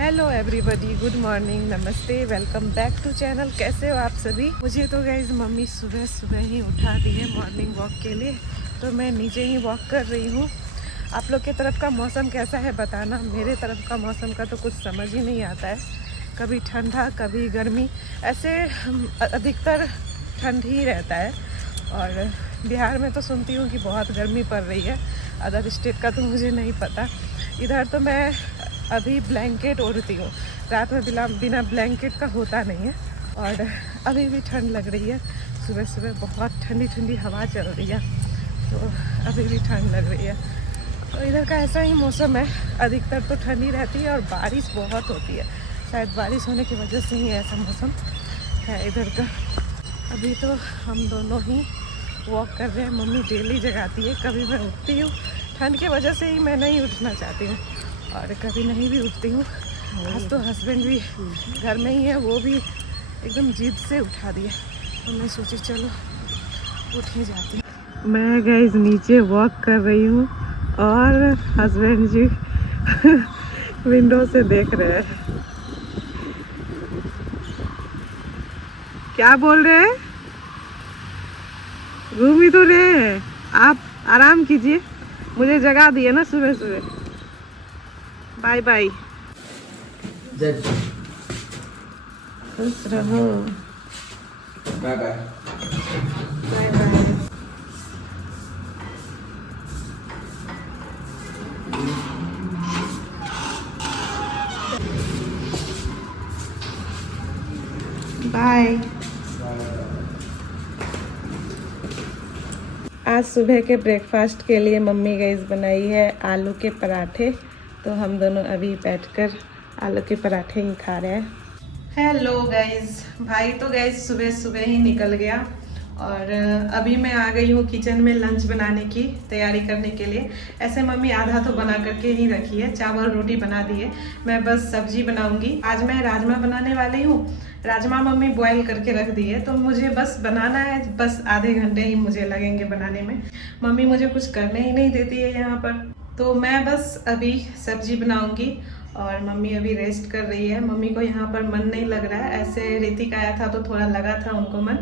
Hello everybody, good morning, नमस्ते, welcome back to channel. कैसे हो आप सभी? मुझे तो गाइज मम्मी सुबह सुबह ही उठा दी है मॉर्निंग वॉक के लिए, तो मैं नीचे ही वॉक कर रही हूँ। आप लोग की तरफ का मौसम कैसा है बताना। मेरे तरफ का मौसम का तो कुछ समझ ही नहीं आता है, कभी ठंडा कभी गर्मी, ऐसे अधिकतर ठंड ही रहता है। और बिहार में तो सुनती हूँ कि बहुत गर्मी पड़ रही है, अदर स्टेट का तो मुझे नहीं पता। इधर तो मैं अभी ब्लैंकेट ओढ़ती हूँ, रात में बिना ब्लैंकेट का होता नहीं है। और अभी भी ठंड लग रही है, सुबह सुबह बहुत ठंडी ठंडी हवा चल रही है, तो अभी भी ठंड लग रही है। तो इधर का ऐसा ही मौसम है, अधिकतर तो ठंडी रहती है और बारिश बहुत होती है। शायद बारिश होने की वजह से ही ऐसा मौसम है इधर का। अभी तो हम दोनों ही वॉक कर रहे हैं। मम्मी डेली जगाती है, कभी मैं उठती हूँ, ठंड की वजह से ही मैं नहीं उठना चाहती हूँ, और कभी नहीं भी उठती हूँ। आज तो हस्बैंड भी घर में ही है, वो भी एकदम जिद से उठा दिया, तो मैं सोची चलो उठ ही जाती हूँ। मैं गाइस नीचे वॉक कर रही हूँ और हस्बैंड जी विंडो से देख रहे हैं। क्या बोल रहे हैं? घूम ही तो रहे हैं, आप आराम कीजिए, मुझे जगा दिए ना सुबह सुबह। बाय बाय, खुश रहो, bye bye. Bye bye. Bye. आज सुबह के ब्रेकफास्ट के लिए मम्मी गाइस बनाई है आलू के पराठे, तो हम दोनों अभी बैठकर आलू के पराठे ही खा रहे हैं। हेलो गाइस, भाई तो गाइस सुबह सुबह ही निकल गया और अभी मैं आ गई हूँ किचन में लंच बनाने की तैयारी करने के लिए। ऐसे मम्मी आधा तो बना करके ही रखी है, चावल रोटी बना दी है, मैं बस सब्जी बनाऊंगी। आज मैं राजमा बनाने वाली हूँ। राजमा मम्मी बॉईल करके रख दी है, तो मुझे बस बनाना है, बस आधे घंटे ही मुझे लगेंगे बनाने में। मम्मी मुझे कुछ करने ही नहीं देती है यहाँ पर, तो मैं बस अभी सब्जी बनाऊंगी और मम्मी अभी रेस्ट कर रही है। मम्मी को यहाँ पर मन नहीं लग रहा है, ऐसे ऋतिक आया था तो थोड़ा लगा था उनको मन,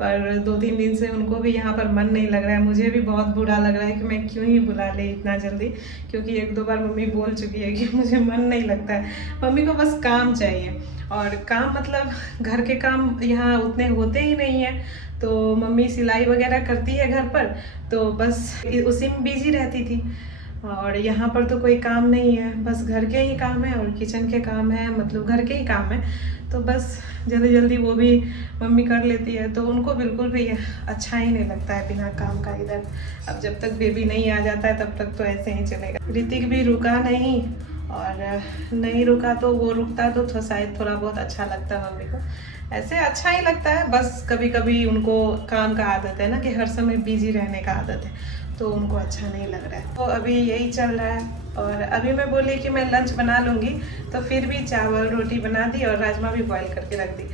पर 2-3 दिन से उनको भी यहाँ पर मन नहीं लग रहा है। मुझे भी बहुत बुरा लग रहा है कि मैं क्यों ही बुला ले इतना जल्दी, क्योंकि 1-2 बार मम्मी बोल चुकी है कि मुझे मन नहीं लगता है। मम्मी को बस काम चाहिए, और काम मतलब घर के काम यहाँ उतने होते ही नहीं है, तो मम्मी सिलाई वगैरह करती है घर पर, तो बस उसी में बिजी रहती थी। और यहाँ पर तो कोई काम नहीं है, बस घर के ही काम है और किचन के काम है, मतलब घर के ही काम है, तो बस जल्दी जल्दी वो भी मम्मी कर लेती है, तो उनको बिल्कुल भी अच्छा ही नहीं लगता है बिना काम का इधर। अब जब तक बेबी नहीं आ जाता है तब तक तो ऐसे ही चलेगा। ऋतिक भी रुका नहीं, और नहीं रुका तो वो रुकता तो शायद थोड़ा बहुत अच्छा लगता मम्मी को। ऐसे अच्छा ही लगता है, बस कभी कभी उनको काम का आदत है ना, कि हर समय बिजी रहने का आदत है, तो उनको अच्छा नहीं लग रहा है। तो अभी यही चल रहा है। और अभी मैं बोली कि मैं लंच बना लूँगी, तो फिर भी चावल रोटी बना दी और राजमा भी बॉईल करके रख दी।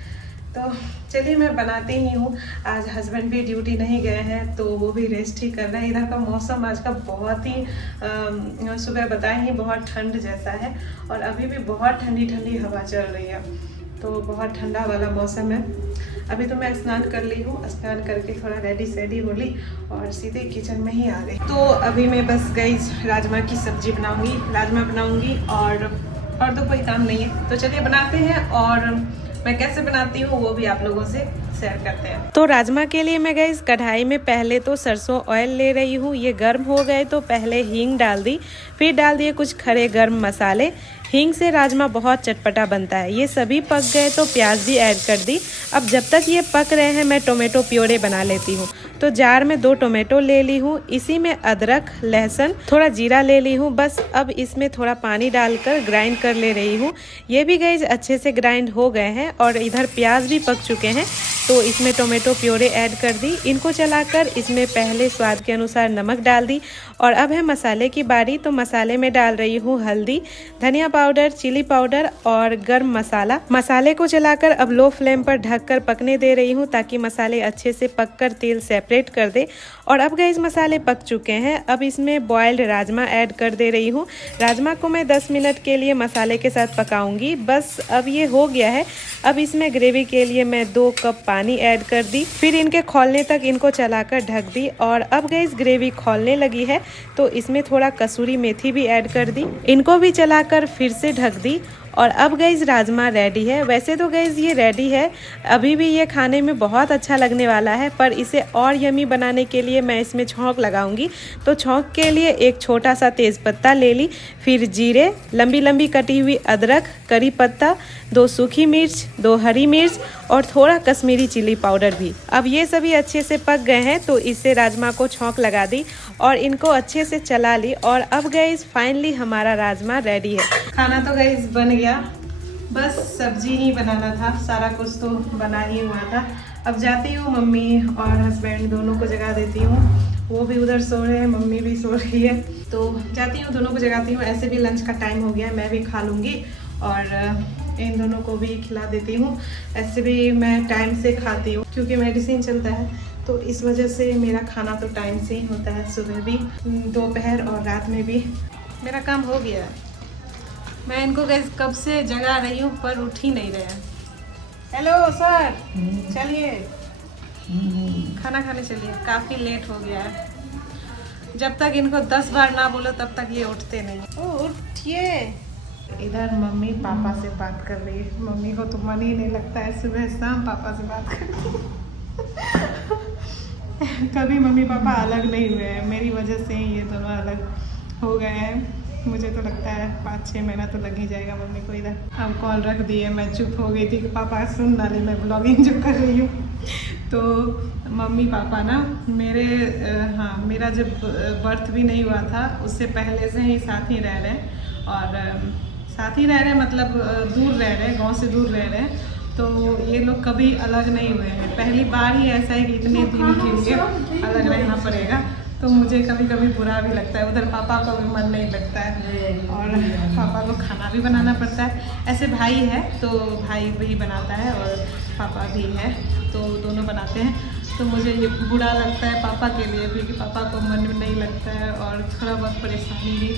तो चलिए मैं बनाती ही हूँ। आज हस्बैंड भी ड्यूटी नहीं गए हैं, तो वो भी रेस्ट ही कर रहे हैं। इधर का मौसम आज का बहुत ही सुबह बताएं ही बहुत ठंड जैसा है, और अभी भी बहुत ठंडी ठंडी हवा चल रही है, तो बहुत ठंडा वाला मौसम है। अभी तो मैं स्नान कर ली हूँ, स्नान करके थोड़ा रेडी सेडी हो ली और सीधे किचन में ही आ गई। तो अभी मैं बस गई राजमा की सब्जी बनाऊंगी, राजमा बनाऊंगी, और तो कोई काम नहीं है। तो चलिए बनाते हैं, और मैं कैसे बनाती हूँ वो भी आप लोगों से शेयर करते हैं। तो राजमा के लिए मैं गई कढ़ाई में पहले तो सरसों ऑयल ले रही हूँ। ये गर्म हो गए तो पहले हींग डाल दी, फिर डाल दिए कुछ खड़े गर्म मसाले। हींग से राजमा बहुत चटपटा बनता है। ये सभी पक गए तो प्याज भी ऐड कर दी। अब जब तक ये पक रहे हैं मैं टोमेटो प्योरे बना लेती हूँ। तो जार में 2 टोमेटो ले ली हूँ, इसी में अदरक लहसुन थोड़ा जीरा ले ली हूँ। बस अब इसमें थोड़ा पानी डालकर ग्राइंड कर ले रही हूँ। ये भी गाइस अच्छे से ग्राइंड हो गए हैं, और इधर प्याज भी पक चुके हैं, तो इसमें टोमेटो प्योरे ऐड कर दी। इनको चलाकर इसमें पहले स्वाद के अनुसार नमक डाल दी, और अब है मसाले की बारी। तो मसाले में डाल रही हूँ हल्दी, धनिया पाउडर, चिली पाउडर और गरम मसाला। मसाले को चलाकर अब लो फ्लेम पर ढककर पकने दे रही हूँ, ताकि मसाले अच्छे से पककर तेल सेपरेट सेपरेट कर दे। और अब गाइस मसाले पक चुके हैं, अब इसमें बॉयल्ड राजमा ऐड कर दे रही हूँ। राजमा को मैं 10 मिनट के लिए मसाले के साथ पकाऊंगी। बस अब ये हो गया है। अब इसमें ग्रेवी के लिए मैं 2 कप पानी ऐड कर दी, फिर इनके खौलने तक इनको चलाकर ढक दी। और अब गाइस ग्रेवी खौलने लगी है तो इसमें थोड़ा कसूरी मेथी भी ऐड कर दी, इनको भी चलाकर फिर से ढक दी। और अब गाइस राजमा रेडी है। वैसे तो गाइस ये रेडी है, अभी भी ये खाने में बहुत अच्छा लगने वाला है, पर इसे और यमी बनाने के लिए मैं इसमें छौंक लगाऊंगी। तो छौंक के लिए एक छोटा सा तेज़पत्ता ले ली, फिर जीरे, लंबी लंबी कटी हुई अदरक, करी पत्ता, 2 सूखी मिर्च, 2 हरी मिर्च और थोड़ा कश्मीरी चिली पाउडर भी। अब ये सभी अच्छे से पक गए हैं तो इससे राजमा को छौंक लगा दी और इनको अच्छे से चला ली। और अब गाइस फाइनली हमारा राजमा रेडी है। खाना तो गाइस बन गया, बस सब्जी ही बनाना था, सारा कुछ तो बना ही हुआ था। अब जाती हूँ, मम्मी और हस्बैंड दोनों को जगा देती हूँ, वो भी उधर सो रहे हैं, मम्मी भी सो रही है, तो जाती हूँ दोनों को जगाती हूँ। ऐसे भी लंच का टाइम हो गया है, मैं भी खा लूँगी और इन दोनों को भी खिला देती हूँ। ऐसे भी मैं टाइम से खाती हूँ क्योंकि मेडिसिन चलता है, तो इस वजह से मेरा खाना तो टाइम से ही होता है, सुबह भी, दोपहर और रात में भी। मेरा काम हो गया है। मैं इनको गैस कब से जगा रही हूँ पर उठ ही नहीं रहे हैं। हेलो सर, चलिए खाना खाने चलिए, काफ़ी लेट हो गया है। जब तक इनको 10 बार ना बोलो तब तक ये उठते नहीं। ओ उठिए। इधर मम्मी पापा से बात कर रही है। मम्मी को तो मन ही नहीं लगता है सुबह शाम पापा से बात करने। कभी मम्मी पापा अलग नहीं हुए हैं, मेरी वजह से ही ये दोनों अलग हो गए हैं। मुझे तो लगता है 5-6 महीना तो लग ही जाएगा मम्मी को इधर। अब कॉल रख दिए, मैं चुप हो गई थी कि पापा सुन ना ले, मैं ब्लॉगिंग जो कर रही हूँ। तो मम्मी पापा ना मेरा जब बर्थ भी नहीं हुआ था उससे पहले से ही साथ ही रह रहे हैं, और साथ ही रह रहे मतलब दूर रह रहे हैं, गाँव से दूर रह रहे हैं। तो ये लोग कभी अलग नहीं हुए हैं, पहली बार ही ऐसा है कि इतने दिन के लिए अलग रहना पड़ेगा। तो मुझे कभी कभी बुरा भी लगता है, उधर पापा को भी मन नहीं लगता है और पापा को खाना भी बनाना पड़ता है। ऐसे भाई है तो भाई भी बनाता है और पापा भी है, तो दोनों बनाते हैं। तो मुझे ये बुरा लगता है पापा के लिए भी कि पापा को मन नहीं लगता है और थोड़ा बहुत परेशानी भी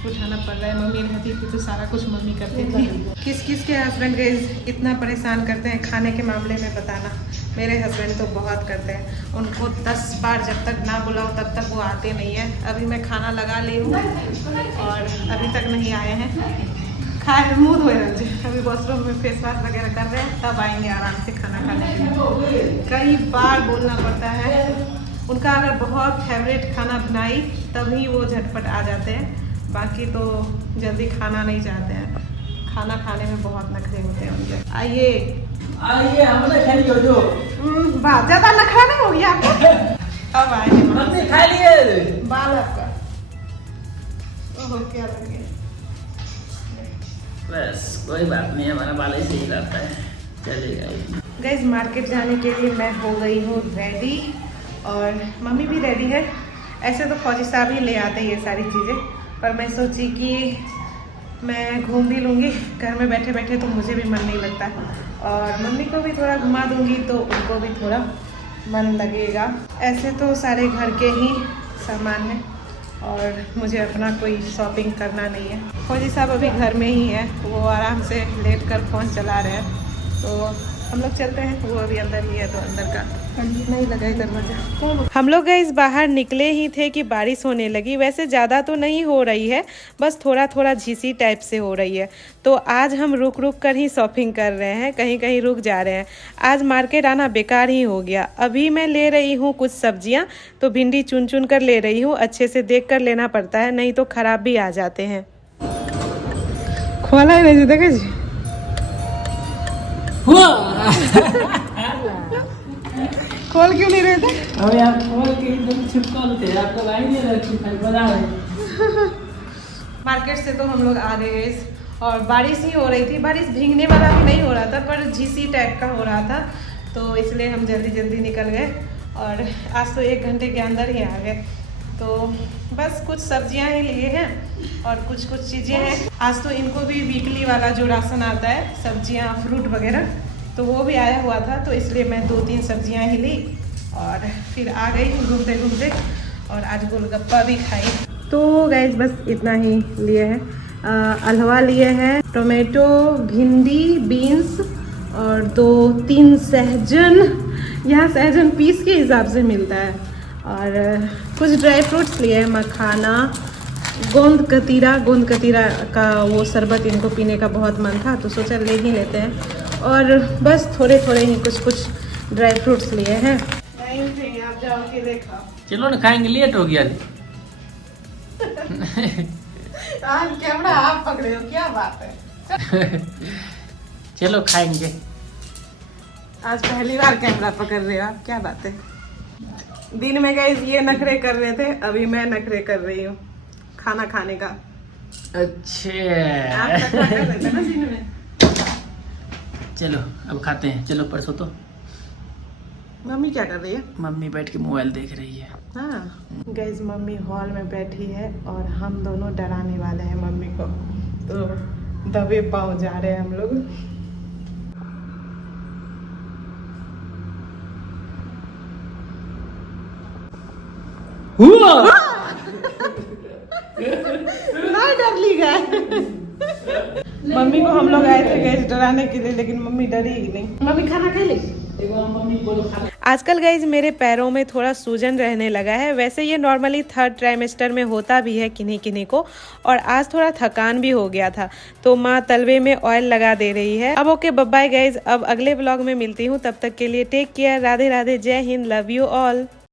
उठाना पड़ रहा है। मम्मी रहती थी तो सारा कुछ मम्मी करती थी। किस किस के हस्बैंड के इतना परेशान करते हैं खाने के मामले में बताना। मेरे हस्बैंड तो बहुत करते हैं, उनको 10 बार जब तक ना बुलाओ तब तक वो आते नहीं है। अभी मैं खाना लगा ली हूँ और अभी तक नहीं आए हैं। खाए मुँह धोए रहे, अभी वॉशरूम में फेस वॉश वगैरह कर रहे हैं, तब आएंगे आराम से खाना खाने के लिए। कई बार बोलना पड़ता है, उनका अगर बहुत फेवरेट खाना बनाई तभी वो झटपट आ जाते हैं, बाकी तो जल्दी खाना नहीं चाहते हैं। खाना खाने में बहुत नखरे होते हैं उनके। आइए आइए, हमने खा लियो जो। बात ज़्यादा नखरा नहीं हो गया आपको? अब आए हमने खा लिए बाल आपका। ओहो क्या लगे, बस कोई बात नहीं, हमारा बाल ऐसे ही रहता है, चलेगा। गाइस मार्केट जाने के लिए मैं हो गई हूँ रेडी और मम्मी भी रेडी है। ऐसे तो फौजी साहब ही ले आते हैं ये सारी चीज़ें, पर मैं सोची कि मैं घूम भी लूँगी, घर में बैठे बैठे तो मुझे भी मन नहीं लगता, और मम्मी को भी थोड़ा घुमा दूँगी तो उनको भी थोड़ा मन लगेगा। ऐसे तो सारे घर के ही सामान हैं और मुझे अपना कोई शॉपिंग करना नहीं है। फौजी साहब अभी घर में ही है, वो आराम से लेट कर फ़ोन चला रहे हैं, तो हम लोग चलते हैं। वो अभी अंदर ही है तो अंदर का नहीं लगा है दरवाजा। हम लोग गाइस बाहर निकले ही थे कि बारिश होने लगी। वैसे ज़्यादा तो नहीं हो रही है, बस थोड़ा थोड़ा झीसी टाइप से हो रही है। तो आज हम रुक रुक कर ही शॉपिंग कर रहे हैं, कहीं कहीं रुक जा रहे हैं। आज मार्केट आना बेकार ही हो गया। अभी मैं ले रही हूँ कुछ सब्जियाँ, तो भिंडी चुन चुन कर ले रही हूँ, अच्छे से देख कर लेना पड़ता है, नहीं तो ख़राब भी आ जाते हैं। खोला ही नहीं देखे जी खोल क्यों नहीं रहे थे? अबे आप खोल के एकदम छिपकल थे, आपको लाई नहीं रखी था, बता रहे। मार्केट से तो हम लोग आ गए और बारिश ही हो रही थी। बारिश भीगने वाला भी नहीं हो रहा था, पर झीसी टाइप का हो रहा था, तो इसलिए हम जल्दी जल्दी निकल गए और आज तो 1 घंटे के अंदर ही आ गए। तो बस कुछ सब्जियां ही लिए हैं और कुछ चीज़ें हैं। आज तो इनको भी वीकली वाला जो राशन आता है, सब्जियां फ्रूट वगैरह, तो वो भी आया हुआ था, तो इसलिए मैं 2-3 सब्जियां ही ली और फिर आ गई घूमते घूमते और आज गोलगप्पा भी खाई। तो गाइस बस इतना ही लिए हैं। हलवा लिए हैं, टोमेटो, भिंडी, बीन्स और 2-3 सहजन। यहाँ सहजन पीस के हिसाब से मिलता है। और कुछ ड्राई फ्रूट्स लिए हैं, मखाना, गोंद कतीरा का वो शरबत इनको पीने का बहुत मन था तो सोचा ले ही लेते हैं। और बस थोड़े ही कुछ ड्राई फ्रूट्स लिए हैं। नहीं आप जाओ के देखो। चलो ना खाएंगे, लेट हो गया। आज कैमरा आप पकड़े हो, क्या बात है। चलो खाएंगे। आज पहली बार कैमरा पकड़ रहे हो आप, क्या बात है। दिन में गाइस ये नखरे कर रहे थे, अभी मैं नखरे कर रही हूँ खाना खाने का। अच्छा आप नखरा कर रहे थे ना दिन में। चलो अब खाते हैं। चलो परसों तो मम्मी क्या कर रही है? मम्मी बैठ के मोबाइल देख रही है। हाँ गाइस, मम्मी हॉल में बैठी है और हम दोनों डराने वाले हैं मम्मी को, तो दबे पाँव जा रहे हैं हम लोग। ना डर ली गए। मम्मी को हम लोग आए थे गैस डराने के लिए, लेकिन मम्मी डरी ही नहीं। मम्मी खाना खा ली। आजकल गाइज मेरे पैरों में थोड़ा सूजन रहने लगा है। वैसे ये नॉर्मली 3rd ट्राइमेस्टर में होता भी है किन्हीं को, और आज थोड़ा थकान भी हो गया था तो माँ तलवे में ऑयल लगा दे रही है। अब ओके बाय गाइज, अब अगले ब्लॉग में मिलती हूँ। तब तक के लिए टेक केयर, राधे राधे, जय हिंद, लव यू ऑल।